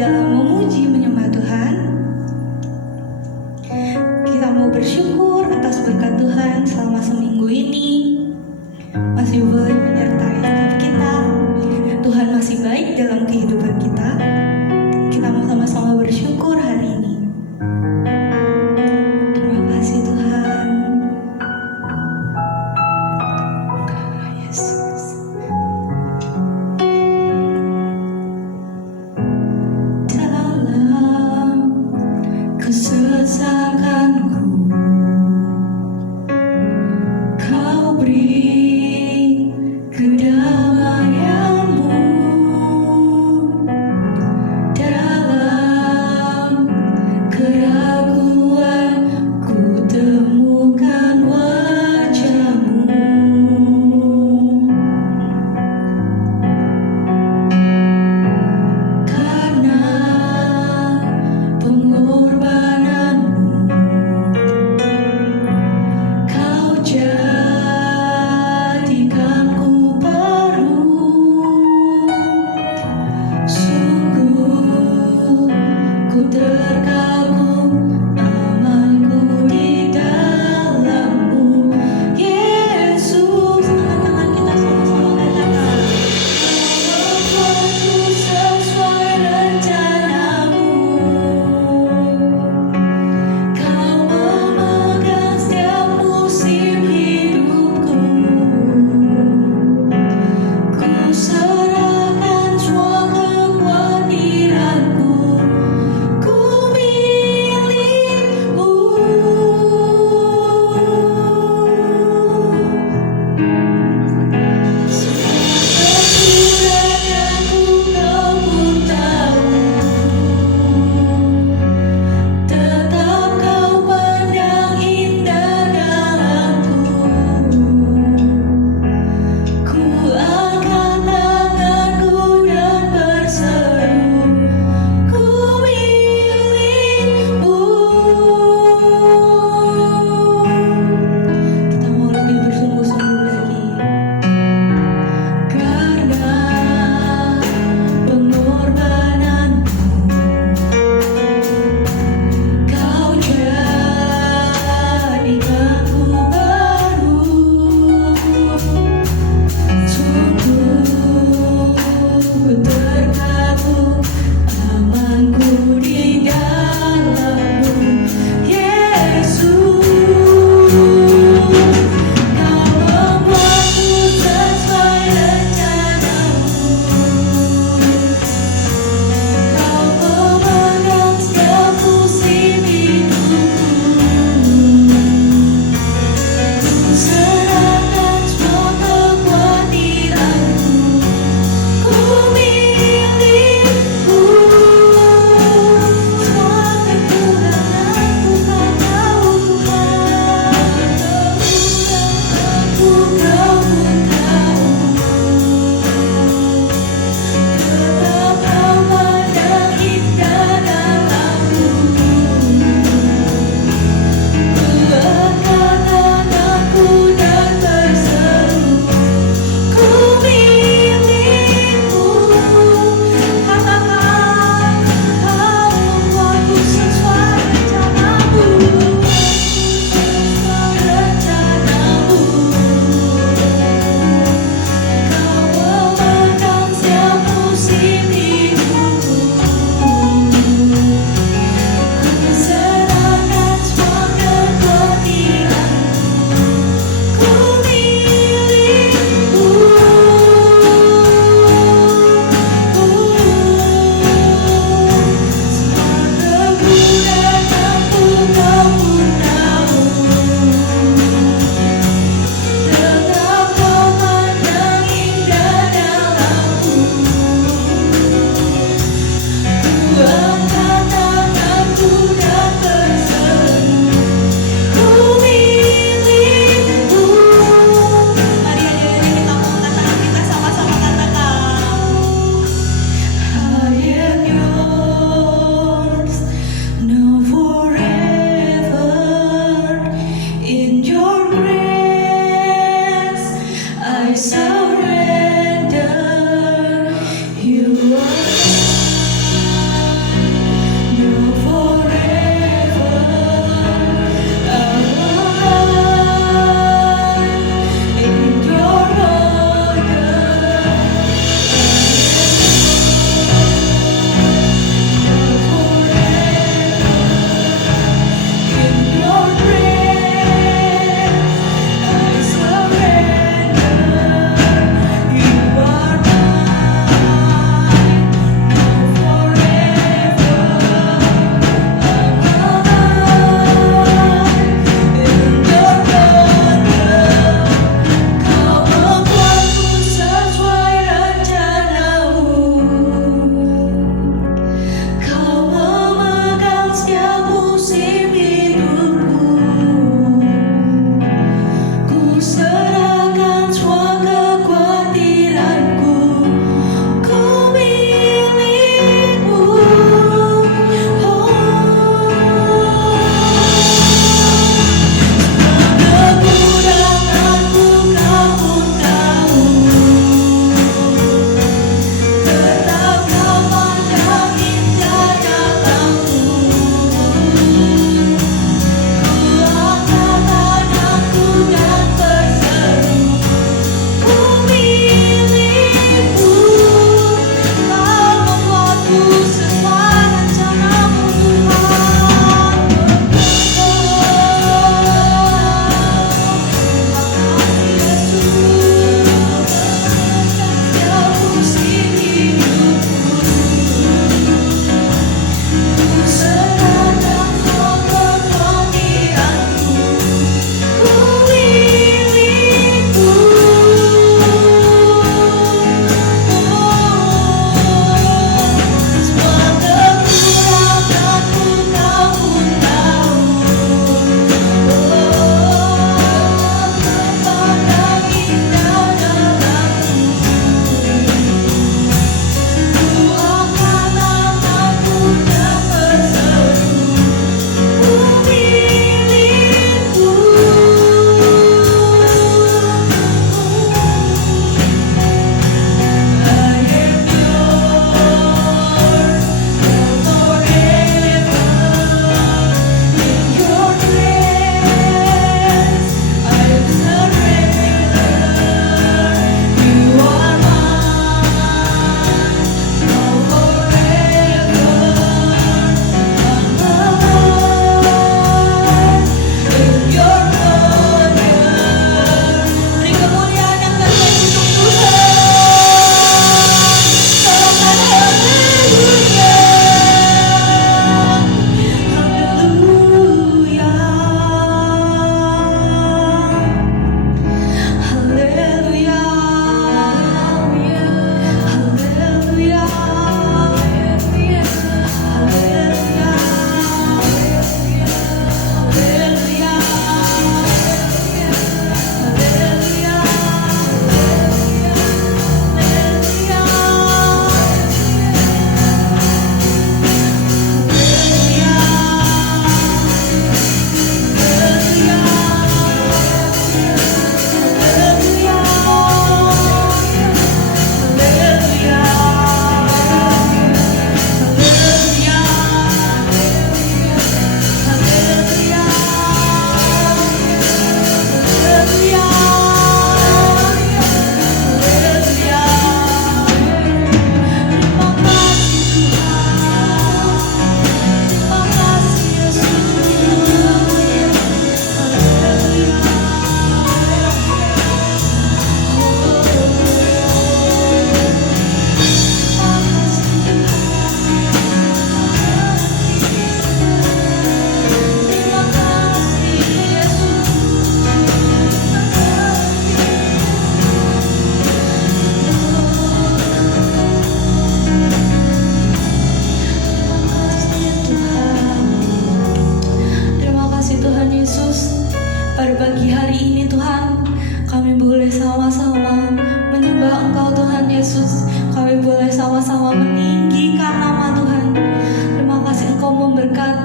dalam memuji menyembah Tuhan. Kita mau bersyukur atas berkat Tuhan selama seminggu ini masih boleh menyertai setiap kita. Tuhan masih baik dalam kehidupan kita. Kita mau sama-sama bersyukur hari ini. Terima kasih Tuhan. Yesus. Dalam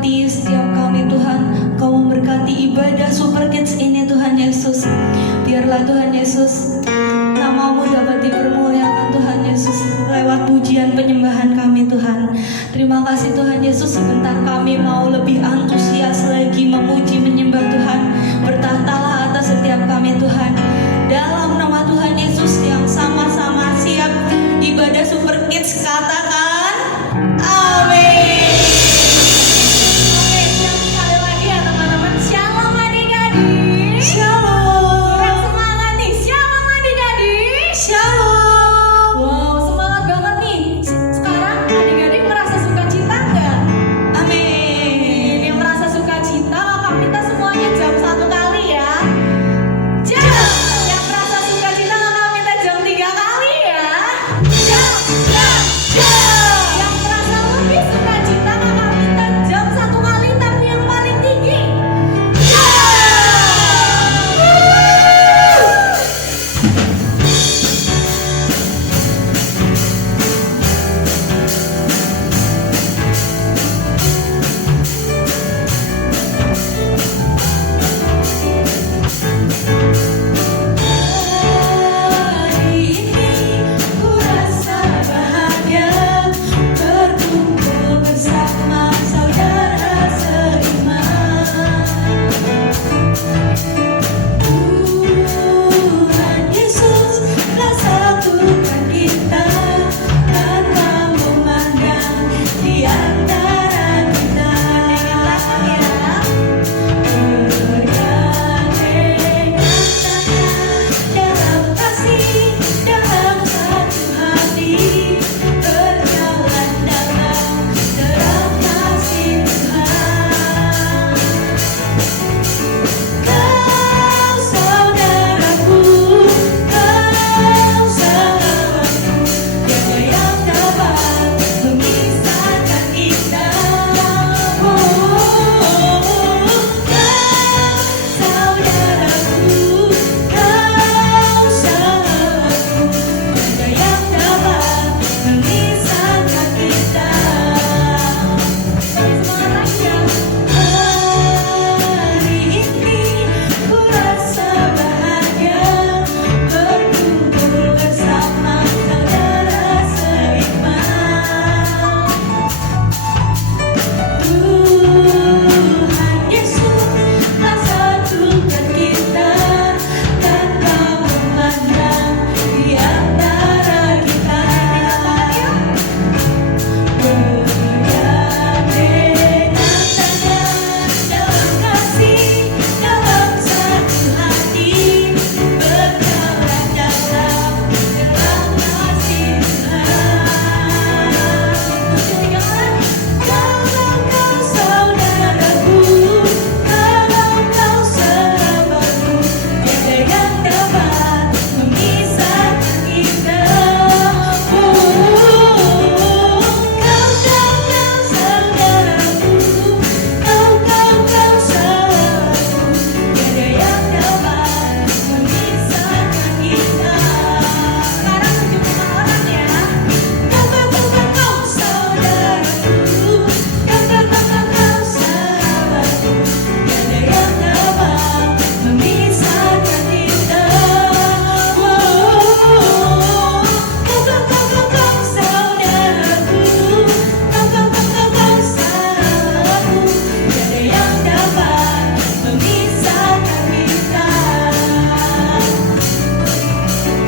memberkati setiap kami Tuhan. Kau memberkati ibadah Super Kids ini Tuhan Yesus. Biarlah Tuhan Yesus nama-Mu dapat dipermuliakan Tuhan Yesus lewat pujian penyembahan kami Tuhan. Terima kasih Tuhan Yesus, sebentar kami mau lebih antusias lagi memuji menyembah Tuhan. Bertahtalah atas setiap kami Tuhan. Dalam nama Tuhan Yesus yang sama-sama siap ibadah Super Kids, katakan amin. Oke, sekali lagi ya teman-teman. Shalom adik-adik. Shalom. Kurang semangat nih. Shalom adik-adik. Shalom. Wow, semangat banget nih. Sekarang adik-adik merasa sukacita nggak? Amin. Yang merasa sukacita, kakak minta semuanya jam 1 kali ya. Jam. Yang merasa sukacita, kakak minta jam 3 kali ya. Jam. Yang merasa lebih sukacita, kakak minta jam 1 kali tapi yang paling tinggi. Jam. Hari ini ku rasa bahagia berkumpul bersama saudara seiman. Tuhan Yesus telah satukan kita tanpa memandang di antara kita. Dalam kasih, dalam satu hati, berjalan dalam terang kasih Tuhan. Kau saudaraku, kau sahabatku, tiada yang dapat memisahkan kita. Kau saudaraku, kau sahabatku, tiada yang dapat memisahkan kita. Lebih semangat lagi ya. Hari ini ku rasa bahagia berkumpul bersama saudara seiman. Tuhan Yesus telah satukan kita tanpa memandang di antara kita. Bergandengan tangan dalam kasih, dalam satu hati, berjalan dalam terang kasih Tuhan. Puji 3 kali. Kalau kau saudaraku, kalau kau sahabatku, tiada yang dapat memisahkan kita. Kau saudaraku, kau sahabatku, tiada yang dapat memisahkan kita. Sekarang tunjukkan orang ya. Kau saudaraku, kau sahabatku, tiada yang dapat memisahkan kita. Kau saudaraku, kau sahabatku, tiada yang dapat memisahkan kita.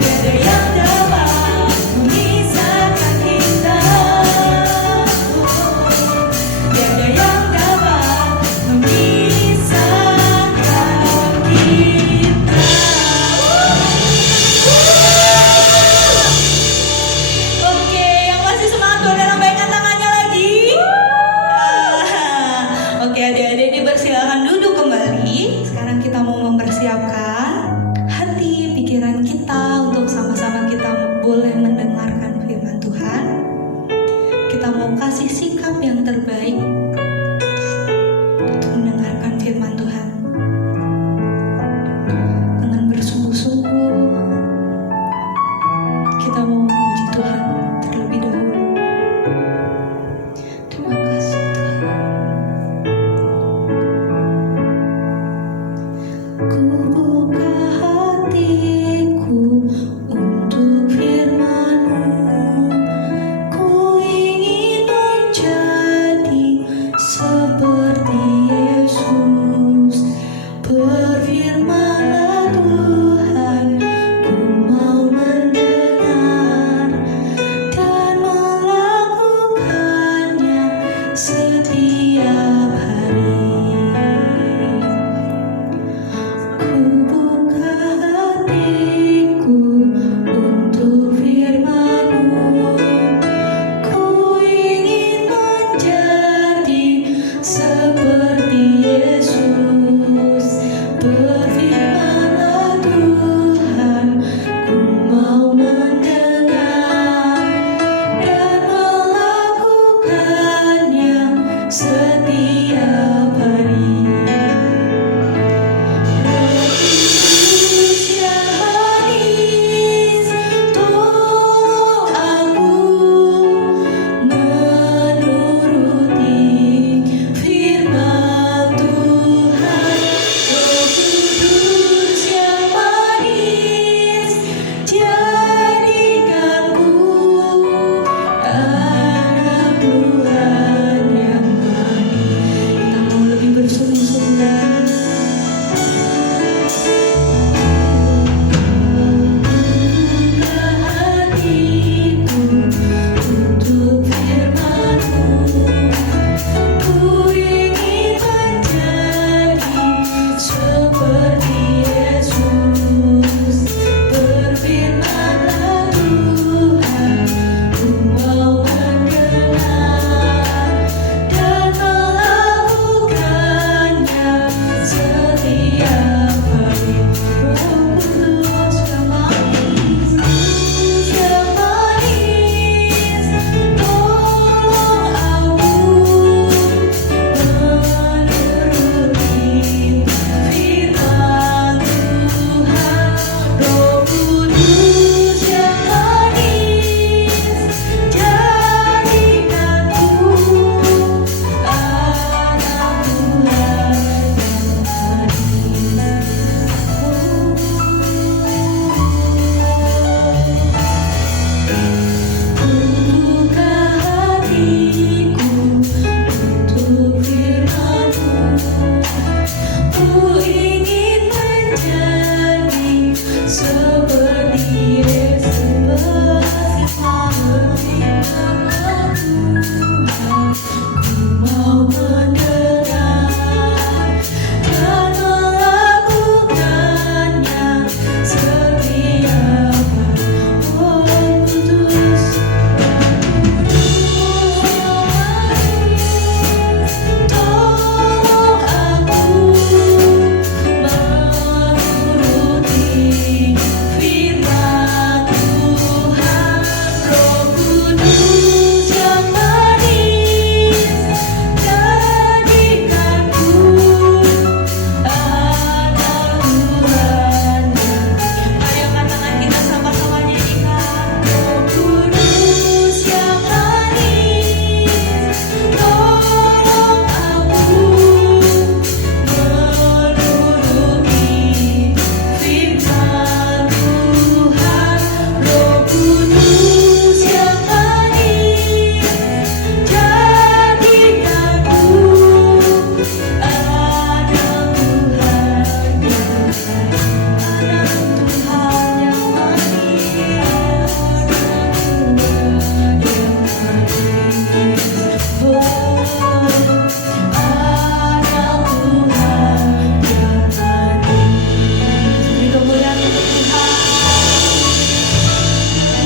Tiada yang dapat memisahkan kita. Tiada yang dapat memisahkan kita. Oke, yang masih semangat boleh lambaikan tangannya lagi. Oke, adik-adik dipersilakan duduk kembali. Sekarang kita mau mempersiapkan hati, pikiran kita untuk sama-sama kita boleh mendengarkan firman Tuhan. Kita mau kasih sikap yang terbaik untuk mendengarkan firman Tuhan dengan bersungguh-sungguh. Kita mau memuji Tuhan terlebih dahulu. Terima kasih Tuhan. setiap hari. Ku buka hatiku untuk firman-Mu. Ku ingin menjadi seperti Yesus. Berfirman-Lah Tuhan, ku mau mendengar dan melakukannya setiap hari. Roh Kudus yang manis, tolong aku menuruti firman Tuhan. Roh Kudus yang manis, jadikanku anak Tuhan yang manis. Kita mau lebih bersungguh-sungguh. Buka hatiku untuk firman-Mu. Ku ingin menjadi seperti Yesus. Berfirman-Lah Tuhan, ku mau mendengar dan melakukannya setiap hari. Roh Kudus yang manis, tolong aku menuruti firman Tuhan. Roh Kudus yang manis, jadikanku anak Tuhan yang buka hatiku untuk firman-Mu. Ku ingin menjadi seperti Yesus. Berfirman-Lah Tuhan, ku mau mendengar dan melakukannya setiap hari. Roh Kudus, tolong aku menuruti firman Tuhan. Roh Kudus yang manis, jadikanku anak Tuhan. Mari angkat tangan kita sama-sama nyanyikan. Roh Kudus yang manis, tolong aku menuruti firman Tuhan. Roh Kudus yang manis, jadikanku anak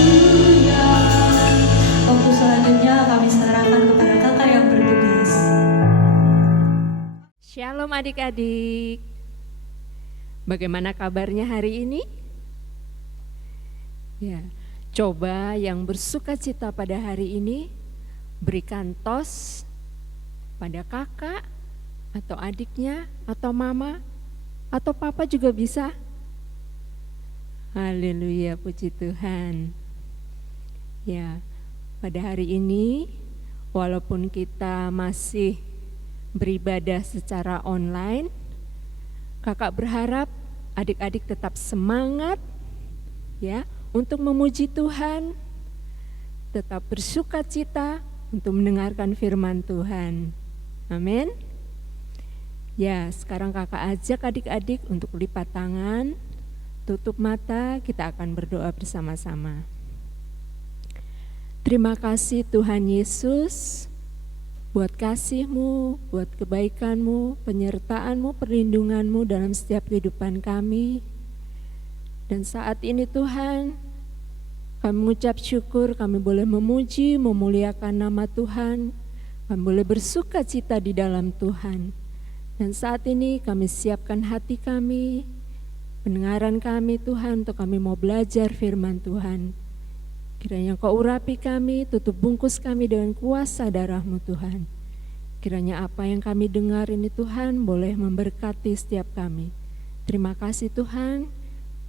Tuhan yang Waktu selanjutnya kami serahkan kepada kakak yang bertugas. Shalom adik-adik. Bagaimana kabarnya hari ini? Ya, coba yang bersuka cita pada hari ini berikan tos pada kakak atau adiknya atau mama atau papa juga bisa. Haleluya, puji Tuhan. Ya, pada hari ini walaupun kita masih beribadah secara online, kakak berharap adik-adik tetap semangat ya untuk memuji Tuhan, tetap bersuka cita untuk mendengarkan firman Tuhan. Amin. Ya, sekarang kakak ajak adik-adik untuk lipat tangan, tutup mata, kita akan berdoa bersama-sama. Terima kasih Tuhan Yesus, buat kasih-Mu, buat kebaikan-Mu, penyertaan-Mu, perlindungan-Mu dalam setiap kehidupan kami. Dan saat ini Tuhan, kami mengucap syukur, kami boleh memuji, memuliakan nama Tuhan, kami boleh bersuka cita di dalam Tuhan. Dan saat ini kami siapkan hati kami, pendengaran kami Tuhan, untuk kami mau belajar firman Tuhan. Kiranya Kau urapi kami, tutup bungkus kami dengan kuasa darah-Mu Tuhan. Kiranya apa yang kami dengar ini Tuhan boleh memberkati setiap kami. Terima kasih Tuhan,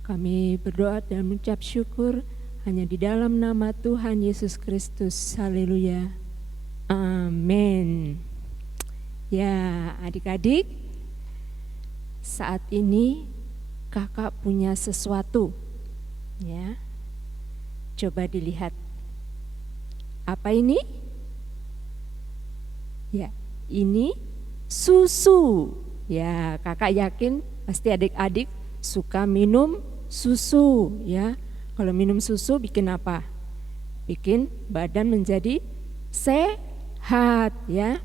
kami berdoa dan mengucap syukur hanya di dalam nama Tuhan Yesus Kristus. Haleluya. Amin. Ya, adik-adik, saat ini kakak punya sesuatu, ya. Coba dilihat. Apa ini? Ya, ini susu. Ya, kakak yakin pasti adik-adik suka minum susu, ya. Kalau minum susu bikin apa? Bikin badan menjadi sehat, ya.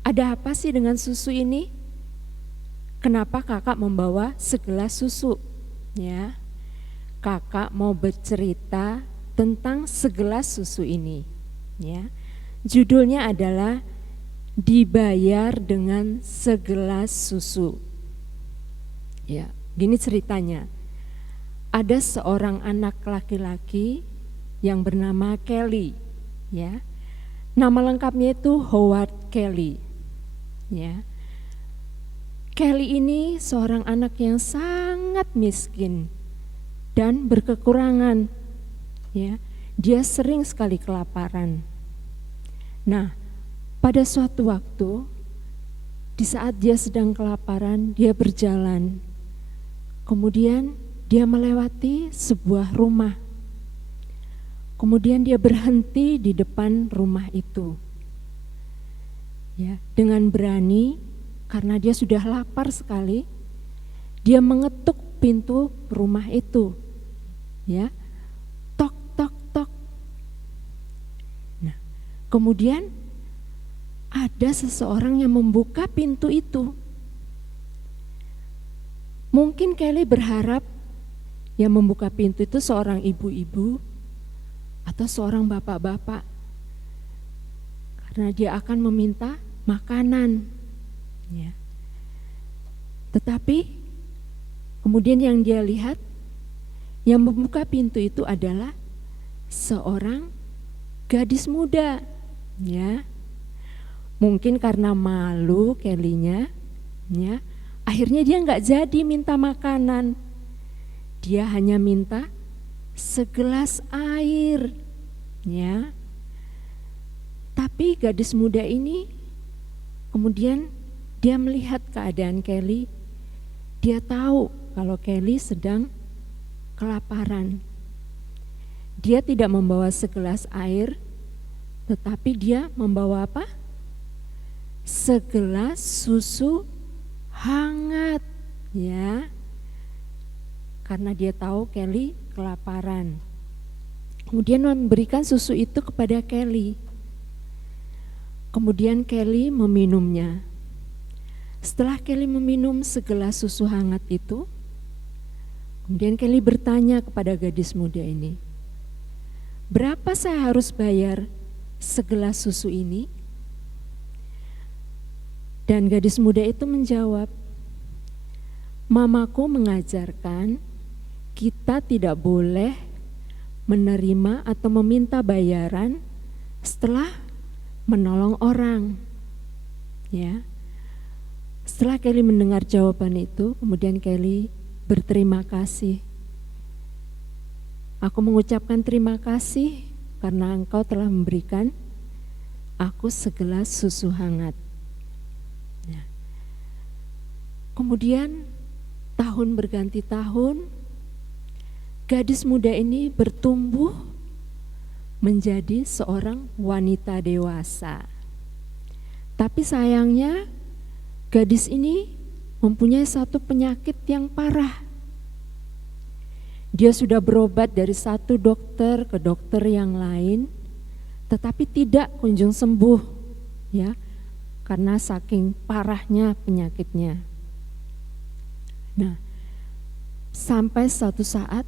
Ada apa sih dengan susu ini? Kenapa kakak membawa segelas susu? Ya, kakak mau bercerita tentang segelas susu ini. Ya, judulnya adalah Dibayar dengan Segelas Susu. Ya, gini ceritanya. Ada seorang anak laki-laki yang bernama Kelly. Ya, nama lengkapnya itu Howard Kelly. Ya. Kelly ini seorang anak yang sangat miskin dan berkekurangan. Ya, dia sering sekali kelaparan. Nah, pada suatu waktu di saat dia sedang kelaparan, dia berjalan. Kemudian dia melewati sebuah rumah. Kemudian dia berhenti di depan rumah itu. Ya, dengan berani karena dia sudah lapar sekali, dia mengetuk pintu rumah itu. Ya. Tok tok tok. Nah, kemudian ada seseorang yang membuka pintu itu. Mungkin Kelly berharap yang membuka pintu itu seorang ibu-ibu atau seorang bapak-bapak, karena dia akan meminta makanan. Ya. Tetapi kemudian yang dia lihat, yang membuka pintu itu adalah seorang gadis muda. Ya. Mungkin karena malu Kelly-nya, ya, akhirnya dia nggak jadi minta makanan. Dia hanya minta segelas air. Ya. Tapi gadis muda ini kemudian dia melihat keadaan Kelly. Dia tahu kalau Kelly sedang kelaparan. Dia tidak membawa segelas air, tetapi dia membawa apa? Segelas susu hangat, ya. Karena dia tahu Kelly kelaparan. Kemudian memberikan susu itu kepada Kelly. Kemudian Kelly meminumnya. Setelah Kelly meminum segelas susu hangat itu, kemudian Kelly bertanya kepada gadis muda ini, "Berapa saya harus bayar segelas susu ini?" Dan gadis muda itu menjawab, "Mamaku mengajarkan kita tidak boleh menerima atau meminta bayaran setelah menolong orang." Ya. Setelah Kelly mendengar jawaban itu, kemudian Kelly berterima kasih. "Aku mengucapkan terima kasih karena engkau telah memberikan aku segelas susu hangat." Ya. Kemudian tahun berganti tahun, gadis muda ini bertumbuh menjadi seorang wanita dewasa. Tapi sayangnya gadis ini mempunyai satu penyakit yang parah. Dia sudah berobat dari satu dokter ke dokter yang lain, tetapi tidak kunjung sembuh. Ya, karena saking parahnya penyakitnya. Nah, sampai suatu saat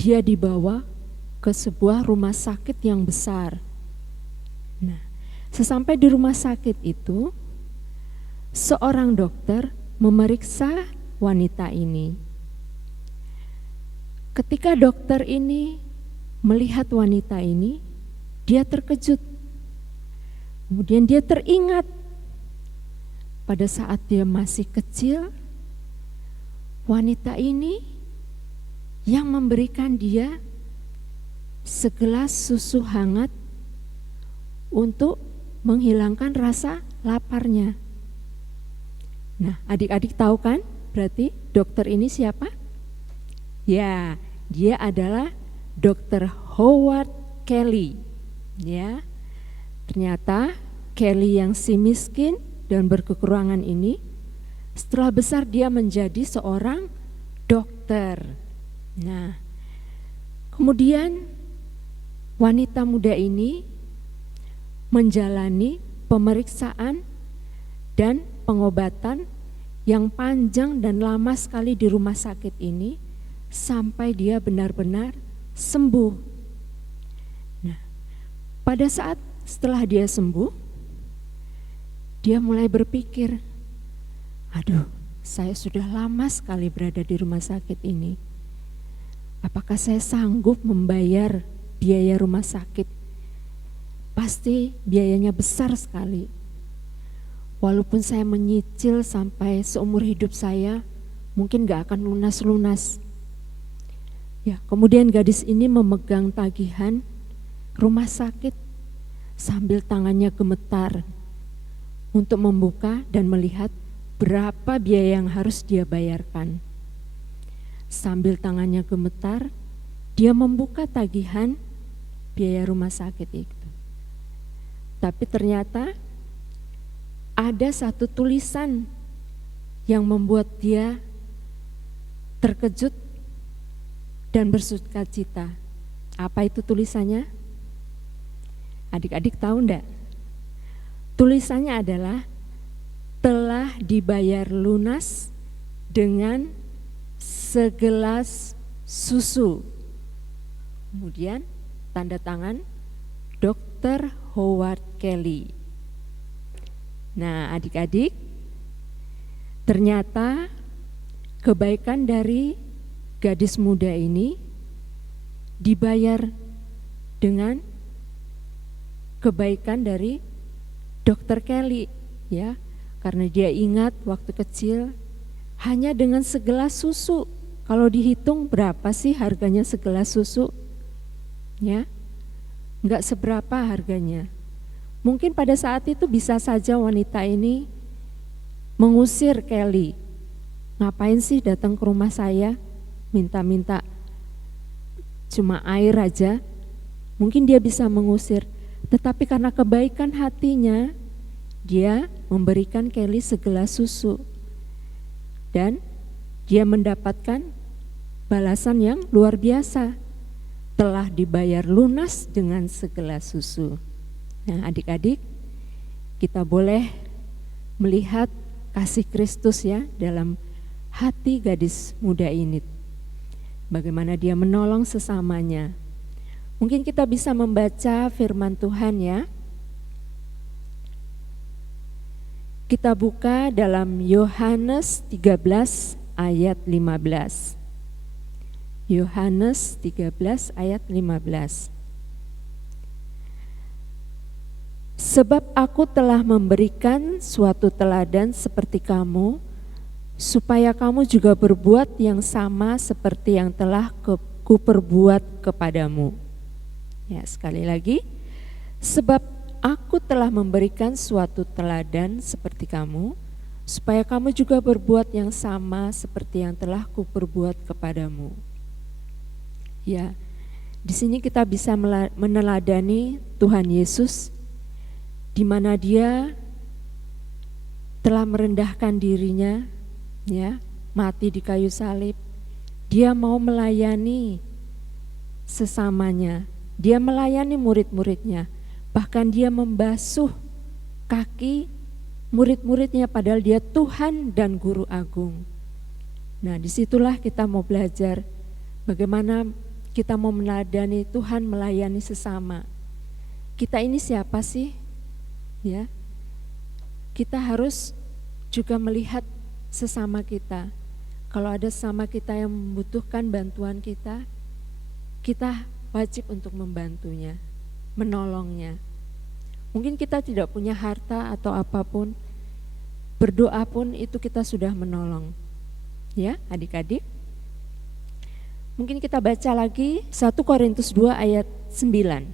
dia dibawa ke sebuah rumah sakit yang besar. Nah, sesampai di rumah sakit itu, seorang dokter memeriksa wanita ini. Ketika dokter ini melihat wanita ini, dia terkejut. Kemudian dia teringat pada saat dia masih kecil, wanita ini yang memberikan dia segelas susu hangat untuk menghilangkan rasa laparnya. Nah, adik-adik tahu kan berarti dokter ini siapa? Ya, dia adalah Dr. Howard Kelly. Ya, ternyata Kelly yang si miskin dan berkekurangan ini, setelah besar dia menjadi seorang dokter. Nah, kemudian wanita muda ini menjalani pemeriksaan dan pengobatan yang panjang dan lama sekali di rumah sakit ini sampai dia benar-benar sembuh. Nah, pada saat setelah dia sembuh, dia mulai berpikir, aduh, saya sudah lama sekali berada di rumah sakit ini. Apakah saya sanggup membayar biaya rumah sakit? Pasti biayanya besar sekali. Walaupun saya menyicil sampai seumur hidup saya, mungkin gak akan lunas-lunas. Ya, kemudian gadis ini memegang tagihan rumah sakit sambil tangannya gemetar untuk membuka dan melihat berapa biaya yang harus dia bayarkan. Sambil tangannya gemetar, dia membuka tagihan biaya rumah sakit itu. Tapi ternyata ada satu tulisan yang membuat dia terkejut dan bersukacita. Apa itu tulisannya? Adik-adik tahu enggak? Tulisannya adalah telah dibayar lunas dengan segelas susu. Kemudian tanda tangan Dr. Howard Kelly. Nah, adik-adik, ternyata kebaikan dari gadis muda ini dibayar dengan kebaikan dari Dr. Kelly, ya, karena dia ingat waktu kecil hanya dengan segelas susu. Kalau dihitung berapa sih harganya segelas susu? Ya, enggak seberapa harganya. Mungkin pada saat itu bisa saja wanita ini mengusir Kelly. Ngapain sih datang ke rumah saya? Minta-minta cuma air aja. Mungkin dia bisa mengusir. Tetapi karena kebaikan hatinya, dia memberikan Kelly segelas susu. Dan dia mendapatkan balasan yang luar biasa. Telah dibayar lunas dengan segelas susu. Nah, adik-adik, kita boleh melihat kasih Kristus ya dalam hati gadis muda ini. Bagaimana dia menolong sesamanya. Mungkin kita bisa membaca firman Tuhan ya. Kita buka dalam Yohanes 13 ayat 15. Yohanes 13 ayat 15. Sebab aku telah memberikan suatu teladan seperti kamu, supaya kamu juga berbuat yang sama seperti yang telah kuperbuat kepadamu. Ya, sekali lagi, sebab aku telah memberikan suatu teladan seperti kamu, supaya kamu juga berbuat yang sama seperti yang telah kuperbuat kepadamu. Ya, di sini kita bisa meneladani Tuhan Yesus, di mana Dia telah merendahkan dirinya, ya, mati di kayu salib. Dia mau melayani sesamanya. Dia melayani murid-muridnya. Bahkan dia membasuh kaki murid-muridnya padahal dia Tuhan dan Guru Agung. Nah, disitulah kita mau belajar bagaimana kita mau meneladani Tuhan melayani sesama. Kita ini siapa sih? Ya, kita harus juga melihat sesama kita. Kalau ada sesama kita yang membutuhkan bantuan kita wajib untuk membantunya, menolongnya. Mungkin kita tidak punya harta atau apapun, berdoa pun itu kita sudah menolong. Ya, adik-adik. Mungkin kita baca lagi 1 Korintus 2 ayat 9.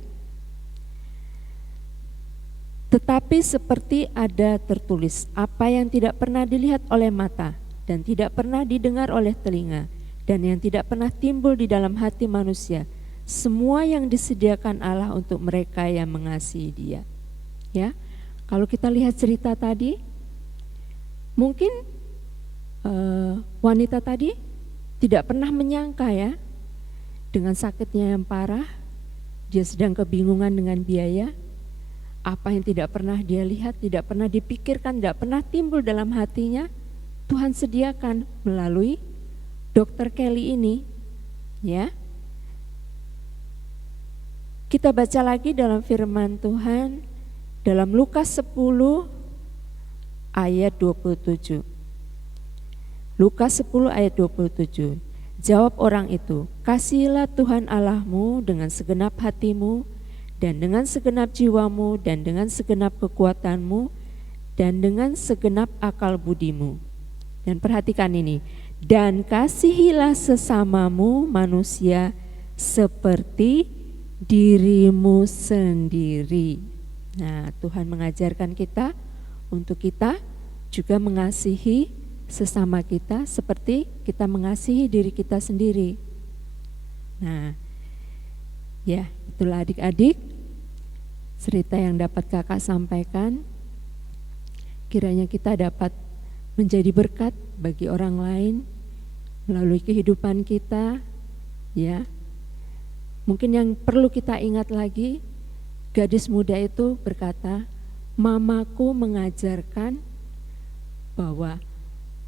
Tetapi seperti ada tertulis, apa yang tidak pernah dilihat oleh mata dan tidak pernah didengar oleh telinga dan yang tidak pernah timbul di dalam hati manusia, semua yang disediakan Allah untuk mereka yang mengasihi Dia. Ya, kalau kita lihat cerita tadi, mungkin wanita tadi tidak pernah menyangka ya, dengan sakitnya yang parah, dia sedang kebingungan dengan biaya, apa yang tidak pernah dia lihat, tidak pernah dipikirkan, tidak pernah timbul dalam hatinya, Tuhan sediakan melalui Dr. Kelly ini. Ya, kita baca lagi dalam firman Tuhan dalam Lukas 10 ayat 27. Lukas 10 ayat 27. Jawab orang itu, kasihilah Tuhan Allahmu dengan segenap hatimu dan dengan segenap jiwamu dan dengan segenap kekuatanmu dan dengan segenap akal budimu. Dan perhatikan ini, dan kasihilah sesamamu manusia seperti dirimu sendiri. Nah, Tuhan mengajarkan kita untuk kita juga mengasihi sesama kita seperti kita mengasihi diri kita sendiri. Nah, ya itulah adik-adik cerita yang dapat kakak sampaikan. Kiranya kita dapat menjadi berkat bagi orang lain melalui kehidupan kita. Ya, mungkin yang perlu kita ingat lagi, gadis muda itu berkata, mamaku mengajarkan bahwa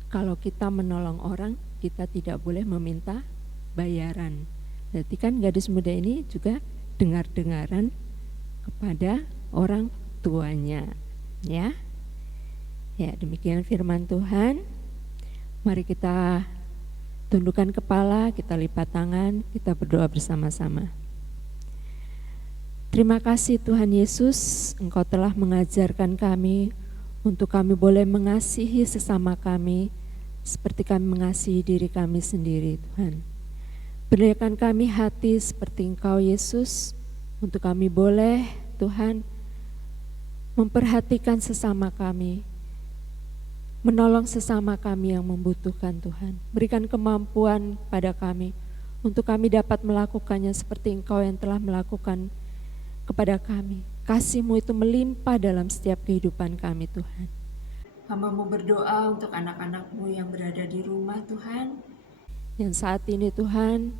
kalau kita menolong orang, kita tidak boleh meminta bayaran. Berarti kan gadis muda ini juga dengar-dengaran kepada orang tuanya. Ya, demikian firman Tuhan. Mari kita tundukkan kepala, kita lipat tangan, kita berdoa bersama-sama. Terima kasih Tuhan Yesus, Engkau telah mengajarkan kami untuk kami boleh mengasihi sesama kami seperti kami mengasihi diri kami sendiri, Tuhan. Berikan kami hati seperti Engkau Yesus, untuk kami boleh, Tuhan, memperhatikan sesama kami, menolong sesama kami yang membutuhkan, Tuhan. Berikan kemampuan pada kami untuk kami dapat melakukannya seperti Engkau yang telah melakukan kepada kami. Kasih-Mu itu melimpah dalam setiap kehidupan kami, Tuhan. Hamba-Mu berdoa untuk anak-anak-Mu yang berada di rumah, Tuhan, yang saat ini Tuhan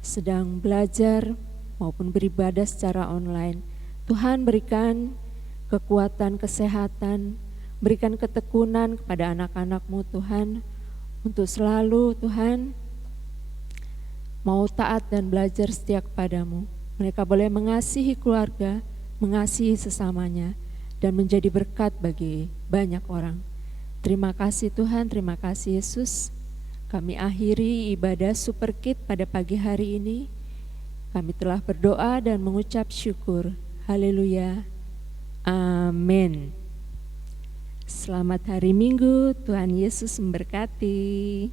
sedang belajar maupun beribadah secara online. Tuhan berikan kekuatan, kesehatan, berikan ketekunan kepada anak-anak-Mu Tuhan, untuk selalu Tuhan mau taat dan belajar setia kepada-Mu. Mereka boleh mengasihi keluarga, mengasihi sesamanya, dan menjadi berkat bagi banyak orang. Terima kasih Tuhan, terima kasih Yesus. Kami akhiri ibadah Super Kid pada pagi hari ini. Kami telah berdoa dan mengucap syukur. Haleluya. Amin. Selamat hari Minggu, Tuhan Yesus memberkati.